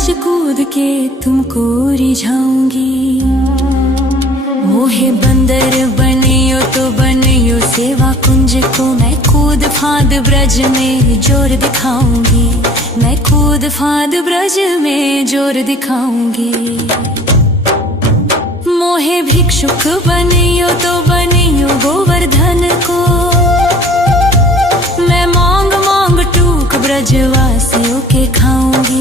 नाच कूद के तुमको रिझाऊंगी। मोहे बंदर बनियो तो बनियो सेवा कुंज को, मैं कूद फांद ब्रज में जोर दिखाऊंगी। मैं कूद फांद ब्रज में जोर दिखाऊंगी। मोहे भिक्षुक बनियो तो बनियो गोवर्धन को, मैं मांग मांग टूक ब्रजवासियों के खाऊंगी।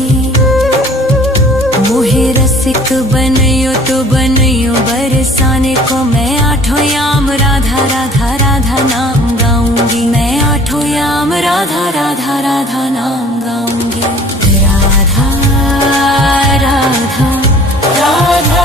मोहे रसिक बनियो तो बनियो बरसाने को, मैं आठों याम राधा राधा राधा नाम गाऊंगी। मैं आठों याम राधा राधा राधा नाम गाऊंगी। राधा राधा राधा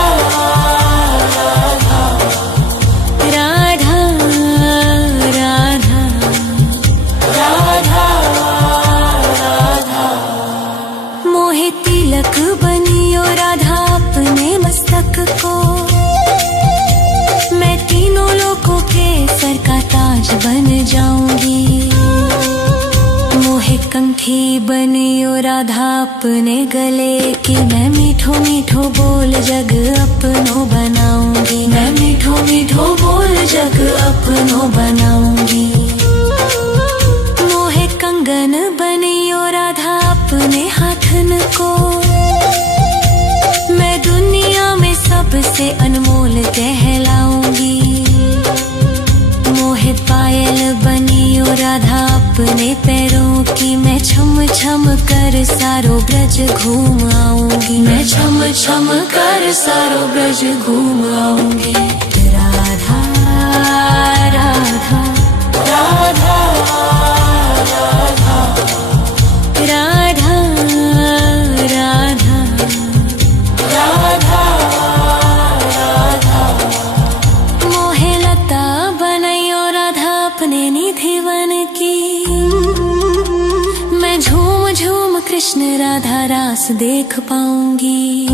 तिलक बनियो राधा अपने मस्तक को, मैं तीनों लोगों के सर का ताज बन जाऊंगी। मोहे कंठी बनियो राधा अपने गले की, मैं मीठो मीठो बोल जग अपनो बनाऊंगी। मैं मीठो मीठो बोल जग अपनो बनाऊंगी। मोहे कंगन बनियो राधा अपने हाथन को, मैं दुनिया में सबसे अनमोल कहलाऊंगी। मोहे पायल बनियो राधा अपने पैरों की, मैं छम छम कर सारो ब्रज घूम आऊंगी। मैं छम छम कर सारो ब्रज घूम आऊंगी। राधा राधा राधा राधा राधा राधा राधा राधा। मोहे लता बनइयो राधा अपने निधि वन की, मैं झूम झूम कृष्ण राधा रास देख पाऊंगी।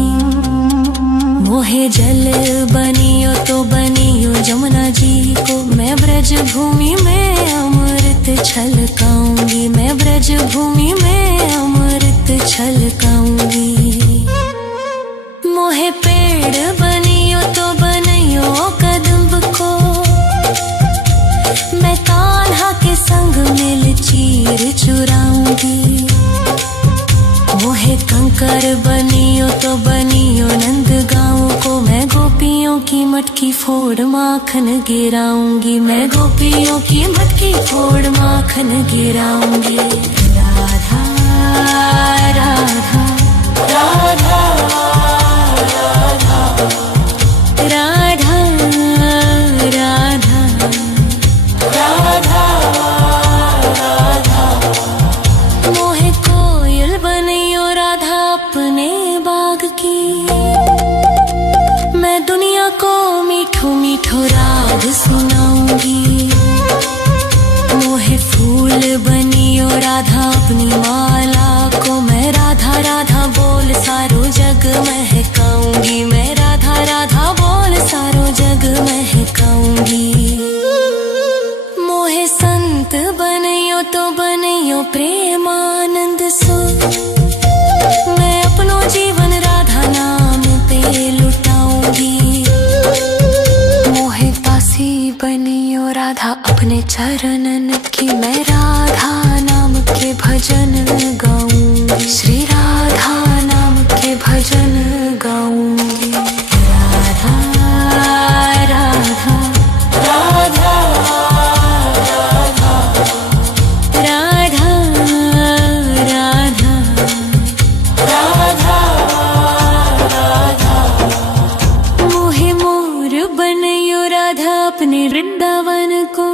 मोहे जल बनियो तो बनियो जमुना जी को, मैं ब्रज भूमि में अमृत छलकाऊंगी। मैं ब्रज भूमि में अमृत छलकाऊंगी। मोहे पेड़ बनियो तो बनियो कदम्ब को, मैं कान्हा के संग मिल चीर चुराऊंगी। मोहे कंकर बनियो तो बनियो नंद गाँव को, मैं गोपियों की मटकी फोड़ माखन गिराऊंगी। मैं गोपियों की मटकी फोड़ माखन गिराऊंगी। राधा राधा राधा राधा राधा राधा राधा राधा। मोहे कोयल बनियो राधा अपने बाग की, मैं दुनिया को मीठो मीठो राग सुनाऊंगी। मोहे फूल बनियो राधा अपनी माला को, मैं राधा राधा बोल सारो जग महकाऊंगी। मैं राधा राधा बोल सारो जग महकाऊंगी। मोहे संत बनियो तो बनियो प्रेमानंद सो, मैं अपनो जीवन राधा नाम पे लुटाऊंगी। मोहे दासी बनियो राधा अपने चरणन की, मैं राधा नाम के भजन गाऊंगी। श्री राधा नाम के भजन गाऊंगी। राधा राधा राधा राधा राधा राधा राधा। मोहे मोर बनियो राधा अपने वृंदावन को,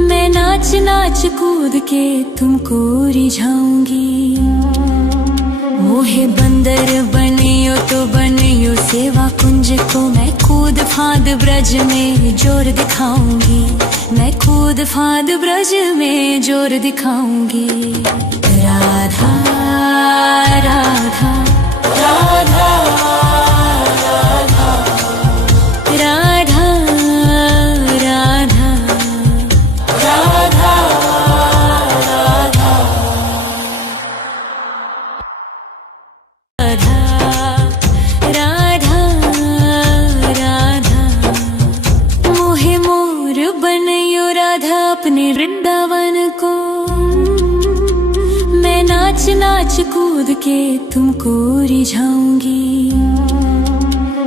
मैं नाच नाच कूद के तुमको रिझाऊंगी। मोहे बंदर बनियो तो बनियो सेवा कुंज को, मैं कूद फांद ब्रज में जोर दिखाऊंगी। मैं कूद फांद ब्रज में जोर दिखाऊंगी। राधा राधा राधा राधा राधा राधा राधा राधा। कूद के तुमको रिझाऊंगी।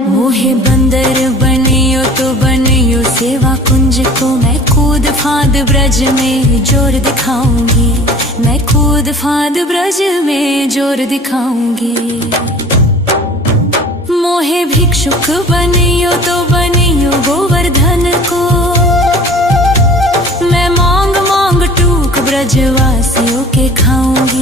मोहे बंदर बनियो तो बनियो सेवा कुंज को, मैं कूद फांद ब्रज में जोर दिखाऊंगी। मैं कूद फांद ब्रज में जोर दिखाऊंगी। मोहे भिक्षुक बनियो तो बनियो गोवर्धन को, मैं मांग मांग टूक ब्रजवासियों के खाऊंगी।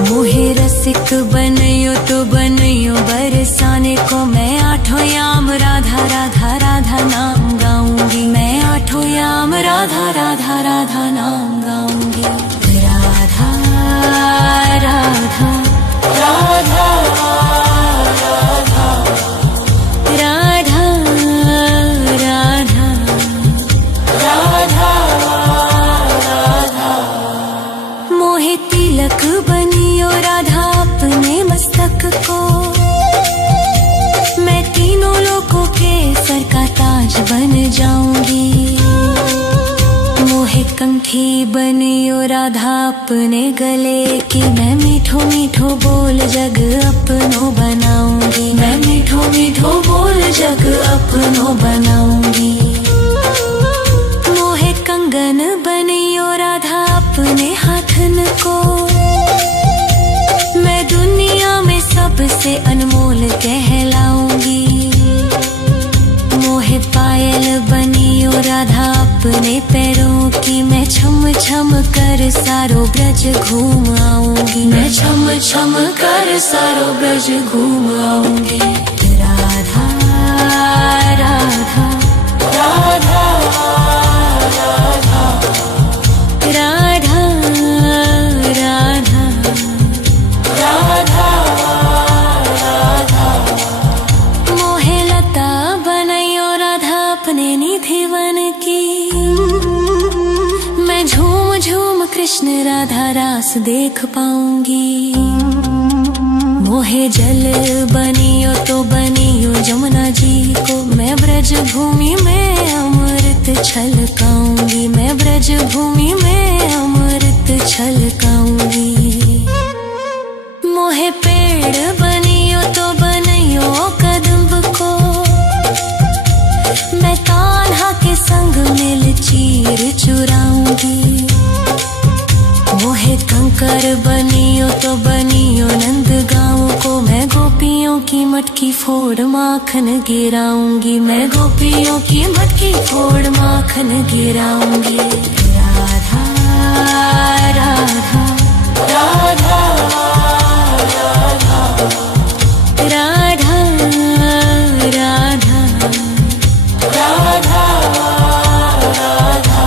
मोहे रसिक बनियो तो बनियो बरसाने को, मैं आठों याम राधा राधा राधा नाम गाऊंगी। मैं आठों याम राधा राधा राधा नाम गाऊंगी। राधा राधा राधा तिलक बनियो राधा अपने मस्तक को, मैं तीनों लोकों के सर का ताज बन जाऊंगी। मोहे कंठी बनियो राधा अपने गले की, मैं मीठो मीठो बोल जग अपनो बनाऊंगी। मैं मीठो मीठो बोल जग अपनो बनाऊंगी। मोहे कंगन बनियो राधा अपने हाथन को, मैं दुनिया में सबसे अनमोल कहलाऊंगी। मोहे पायल बनियो राधा अपने पैरों की, मैं छम छम कर सारो ब्रज घूम आऊंगी। मैं छम छम कर सारो ब्रज घूम आऊंगी। राधा राधा राधा राधा राधा राधा राधा राधा। मोहे लता बनइयो राधा अपने निधि वन की, मैं झूम झूम कृष्ण राधा रास देख पाऊंगी। मोहे जल बनियो तो बनियो जमुना जी को, मैं ब्रज भूमि में अमृत छलकाऊंगी। मैं ब्रज भूमि में अमृत छलकाऊंगी। मोहे पेड़ बनियो तो बनियो कदम्ब को, मैं कान्हा के संग मिल चीर चुराऊंगी। मोहे कंकर बनियो तो बनियो नंद गाँव को, मैं गोपियों की मटकी फोड़ माखन गिराऊंगी। मैं गोपियों की मटकी फोड़ माखन गिराऊंगी। राधा राधा राधा राधा राधा राधा राधा राधा।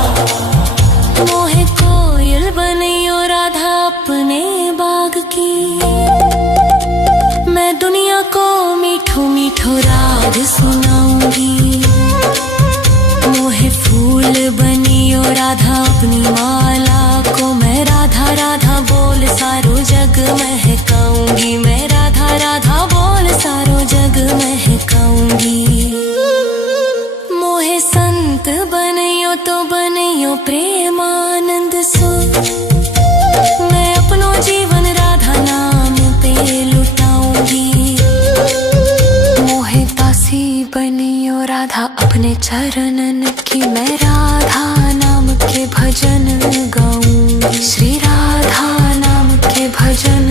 मोहे कोयल बनियो राधा अपने बाग की, मैं दुनिया को मीठो मीठो राग सुनाऊंगी। मोहे फूल बनियो राधा अपनी माला को, मैं राधा राधा बोल सारो जग महकाऊंगी। मैं राधा राधा बोल सारो जग महकाऊंगी। मोहे संत बनियो तो बनियो प्रेमानंद सो, मैं अपनो जीवन राधा नाम पे लुटाऊंगी। मोहे दासी बनियो राधा अपने चरणन की, मैं राधा नाम के भजन गाऊंगी। श्री राधा नाम के भजन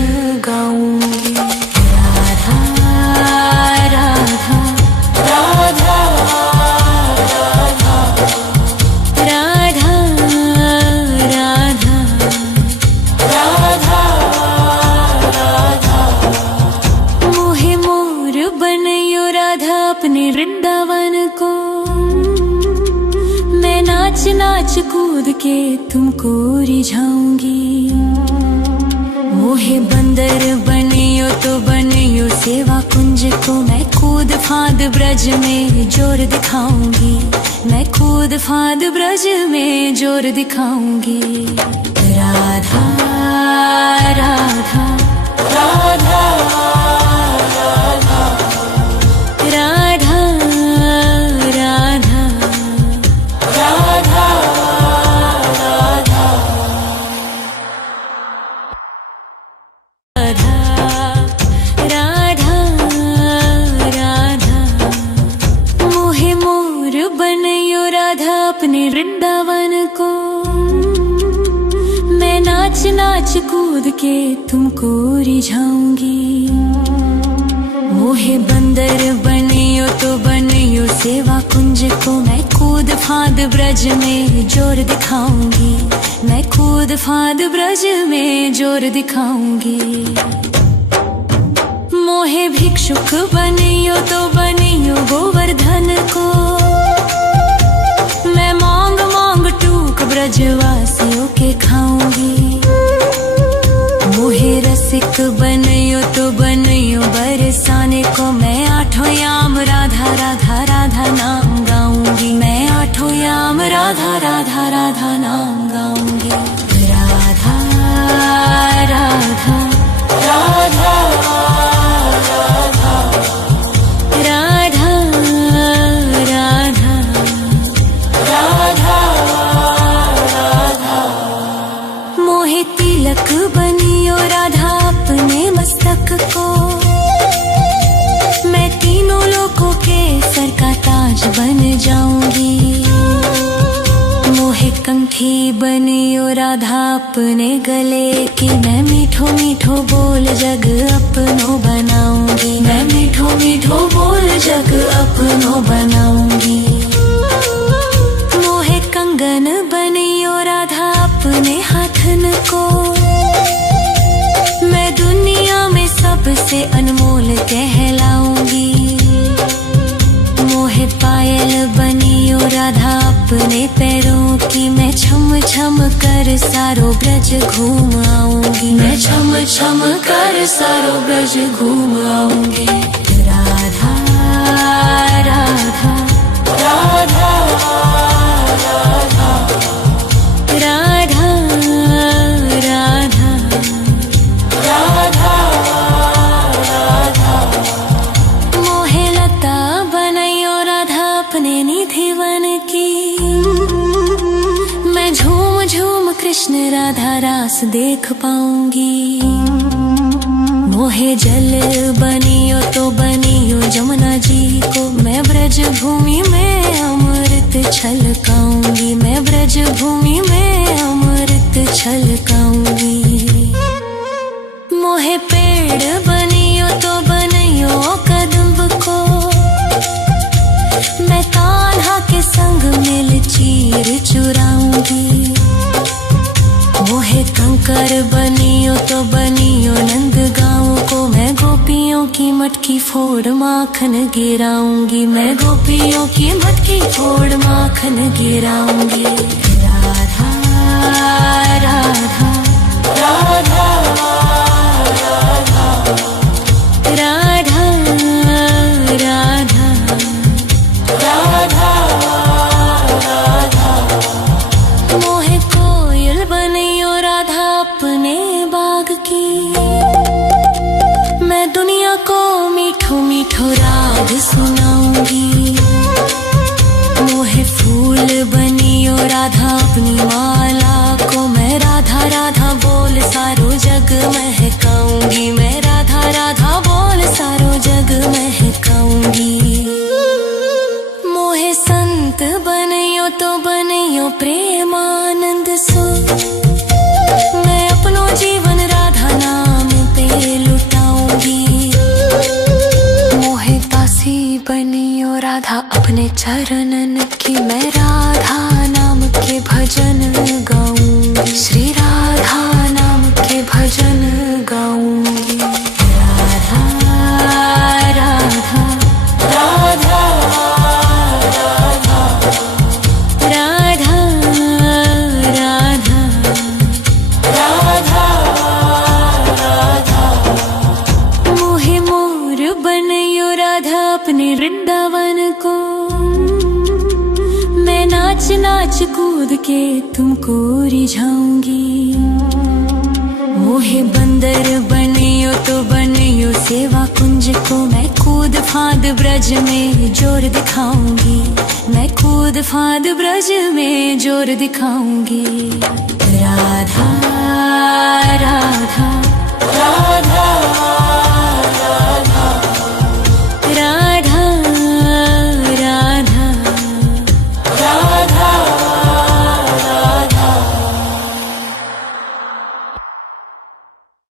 गाऊंगी। राधा राधा राधा राधा राधा राधा राधा। मोहे मोर बनियो राधा अपने वृंदावन को, मैं नाच नाच कूद के तुमको रिझाऊंगी। मोहे बंदर बनियो तो बनियो सेवा कुंज को, मैं कूद फांद ब्रज में जोर दिखाऊंगी। मैं कूद फांद ब्रज में जोर दिखाऊंगी। राधा राधा राधा कूद के तुमको रिझाऊंगी। मोहे बंदर बनियो तो बनियो सेवा कुंज को, मैं कूद फांद ब्रज में जोर दिखाऊंगी। मैं कूद फांद ब्रज में जोर दिखाऊंगी। मोहे भिक्षुक बनियो तो बनियो गोवर्धन को, मैं मांग मांग टूक ब्रजवासियों के खाऊंगी। मोहे रसिक बनियो तो बनियो बरसाने को, मैं आठों याम राधा राधा राधा नाम गाऊंगी। मैं आठों याम राधा राधा राधा नाम गाऊंगी। राधा राधा राधा तिलक बनियो राधा अपने मस्तक को, मैं तीनों लोगों के सर का ताज बन जाऊंगी। मोहे कंठी बनियो राधा अपने गले की, मैं मीठो मीठो बोल जग अपनो बनाऊंगी। मैं मीठो मीठो बोल जग अपनो बनाऊंगी। मोहे कंगन बनियो राधा अपने हाथन को, मैं दुनिया में सबसे अनमोल कहलाऊंगी। मोहे पायल बनियो राधा अपने पैरों की, मैं छम छम कर सारो ब्रज घूम आऊंगी। मैं छम छम कर सारो ब्रज घूम आऊंगी। राधा राधा राधा राधा राधा राधा राधा राधा। मोहे लता बनैयो राधा अपने निधि वन की, मैं झूम झूम कृष्ण राधा रास देख पाऊंगी। मोहे जल बनियो तो बनियो जमुना जी को, मैं ब्रज भूमि में अमृत छलकाऊंगी। मैं ब्रज भूमि में अमृत छलकाऊंगी। मोहे पेड़ बनियो तो बनियो कदम्ब को, मैं कान्हा के संग मिल चीर चुराऊंगी। मोहे कंकर बनियो तो बनियो नंद गाँव को, मैं गोपियों की मटकी फोड़ माखन गिराऊंगी। मैं गोपियों की मटकी फोड़ माखन गिराऊंगी। राधा राधा राधा राधा राधा राधा राधा राधा। मोहे कोयल बनियो राधा अपने बाग की, मैं दुनिया को मीठो मीठो राग सुनाऊंगी। मोहे फूल बनियो राधा अपनी माला को, मैं राधा राधा बोल सारो जग महकाऊंगी। मैं राधा राधा बोल सारो जग महकाऊंगी। मोहे संत बनियो तो बनियो प्रेमानंद सो, मैं अपनो जीवन राधा नाम पे लुटाऊंगी। मोहे दासी बनियो राधा अपने चरणन की, मैं राधा नाम के भजन गाऊंगी। श्री राधा नाम के भजन गाऊंगी। राधा राधा राधा राधा राधा राधा राधा। मोहे मोर बनियो राधा अपने वृंदावन को, मैं नाच नाच कूद के तुमको रिझाऊंगी। मोहे बंदर बनियो तो बनियो सेवा कुंज को, मैं कूद फांद ब्रज में जोर दिखाऊंगी। मैं कूद फांद ब्रज में जोर दिखाऊंगी। राधा राधा राधा